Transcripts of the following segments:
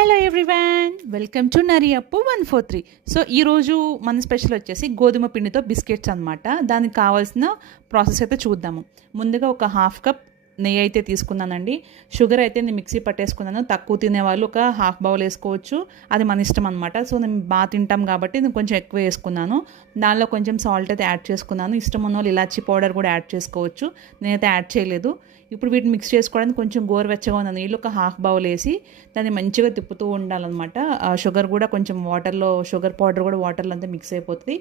Hello everyone, welcome to Nari అప్పు 143. So ఈరోజు మన స్పెషల్ వచ్చేసి గోధుమ పిండితో బిస్కెట్స్ అనమాట. దానికి కావాల్సిన ప్రాసెస్ అయితే చూద్దాము. ముందుగా ఒక హాఫ్ కప్ నెయ్యి అయితే తీసుకున్నానండి. షుగర్ అయితే నేను మిక్సీ పట్టేసుకున్నాను. తక్కువ తినేవాళ్ళు ఒక హాఫ్ బౌల్ వేసుకోవచ్చు, అది మన ఇష్టం అనమాట. సో నేను బాగా తింటాం కాబట్టి నేను కొంచెం ఎక్కువ వేసుకున్నాను. దానిలో కొంచెం సాల్ట్ అయితే యాడ్ చేసుకున్నాను. ఇష్టం ఉన్న వాళ్ళు ఇలాచీ పౌడర్ కూడా యాడ్ చేసుకోవచ్చు, నేనైతే యాడ్ చేయలేదు. ఇప్పుడు వీటిని మిక్స్ చేసుకోవడానికి కొంచెం గోరువెచ్చగా ఉన్న నీళ్ళు ఒక హాఫ్ బౌల్ వేసి దాన్ని మంచిగా తిప్పుతూ ఉండాలన్నమాట. షుగర్ కూడా కొంచెం వాటర్లో, షుగర్ పౌడర్ కూడా వాటర్లో అంతా మిక్స్ అయిపోతుంది.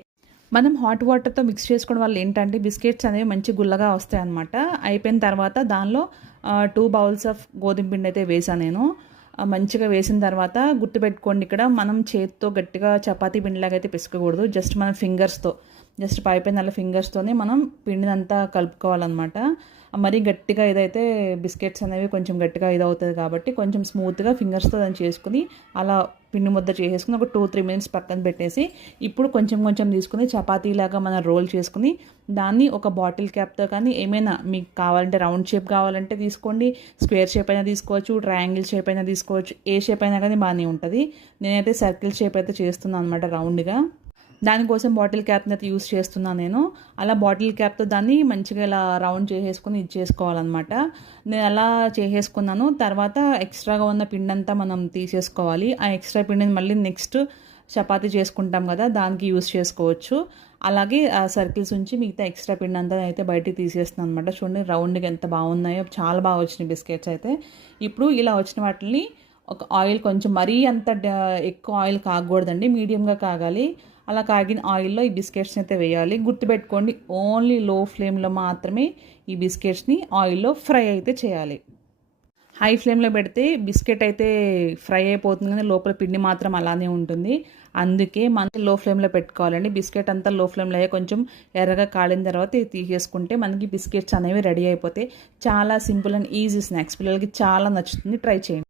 మనం హాట్ వాటర్తో మిక్స్ చేసుకోవడం వల్ల ఏంటంటే బిస్కెట్స్ అనేవి మంచి గుల్లగా వస్తాయి అన్నమాట. అయిపోయిన తర్వాత దానిలో 2 బౌల్స్ ఆఫ్ గోధుమ పిండి అయితే వేసాను నేను. మంచిగా వేసిన తర్వాత గుర్తుపెట్టుకోండి, ఇక్కడ మనం చేతితో గట్టిగా చపాతీ పిండిలాగా అయితే పిసకకూడదు. జస్ట్ మన ఫింగర్స్తో, జస్ట్ పైపైన అలా ఫింగర్స్తోనే మనం పిండినంతా కలుపుకోవాలన్నమాట. మరీ గట్టిగా ఇదైతే బిస్కెట్స్ అనేవి కొంచెం గట్టిగా ఇదవుతుంది కాబట్టి కొంచెం స్మూత్గా ఫింగర్స్తో దాన్ని చేసుకుని అలా పిండి ముద్ద చేసేసుకుని ఒక 2-3 మినిట్స్ పక్కన పెట్టేసి ఇప్పుడు కొంచెం కొంచెం తీసుకుని చపాతీలాగా మనం రోల్ చేసుకుని దాన్ని ఒక బాటిల్ క్యాప్తో కానీ ఏమైనా మీకు కావాలంటే రౌండ్ షేప్ కావాలంటే తీసుకోండి, స్క్వేర్ షేప్ అయినా తీసుకోవచ్చు, ట్రయాంగిల్ షేప్ అయినా తీసుకోవచ్చు, ఏ షేప్ అయినా కానీ బాగానే ఉంటుంది. నేనైతే సర్కిల్ షేప్ అయితే చేస్తున్నాను అనమాట, రౌండ్గా. దానికోసం బాటిల్ క్యాప్ని అయితే యూస్ చేస్తున్నాను నేను. అలా బాటిల్ క్యాప్తో దాన్ని మంచిగా ఇలా రౌండ్ చేసేసుకొని చేసుకోవాలన్నమాట. నేను అలా చేసేసుకున్నాను. తర్వాత ఎక్స్ట్రాగా ఉన్న పిండి అంతా మనం తీసేసుకోవాలి. ఆ ఎక్స్ట్రా పిండిని మళ్ళీ నెక్స్ట్ చపాతీ చేసుకుంటాం కదా, దానికి యూస్ చేసుకోవచ్చు. అలాగే ఆ సర్కిల్స్ ఉంచి మిగతా ఎక్స్ట్రా పిండి అంతా అయితే బయటికి తీసేస్తున్నాను అనమాట. చూడండి రౌండ్గా ఎంత బాగున్నాయో, చాలా బాగా వచ్చినాయి బిస్కెట్స్ అయితే. ఇప్పుడు ఇలా వచ్చిన వాటిని ఒక ఆయిల్, కొంచెం మరీ అంత ఎక్కువ ఆయిల్ కాగకూడదండి, మీడియంగా కాగాలి. అలా కాగిన ఆయిల్లో ఈ బిస్కెట్స్ని అయితే వేయాలి. గుర్తుపెట్టుకోండి, ఓన్లీ లో ఫ్లేమ్లో మాత్రమే ఈ బిస్కెట్స్ని ఆయిల్లో ఫ్రై అయితే చేయాలి. హై ఫ్లేమ్లో పెడితే బిస్కెట్ అయితే ఫ్రై అయిపోతుంది, కానీ లోపల పిండి మాత్రం అలానే ఉంటుంది. అందుకే మనం లో ఫ్లేమ్లో పెట్టుకోవాలండి. బిస్కెట్ అంతా లో ఫ్లేమ్లో అయ్యే కొంచెం ఎర్రగా కాలిన తర్వాత ఇది తీసేసుకుంటే మనకి బిస్కెట్స్ అనేవి రెడీ అయిపోతాయి. చాలా సింపుల్ అండ్ ఈజీ స్నాక్స్, పిల్లలకి చాలా నచ్చుతుంది, ట్రై చేయండి.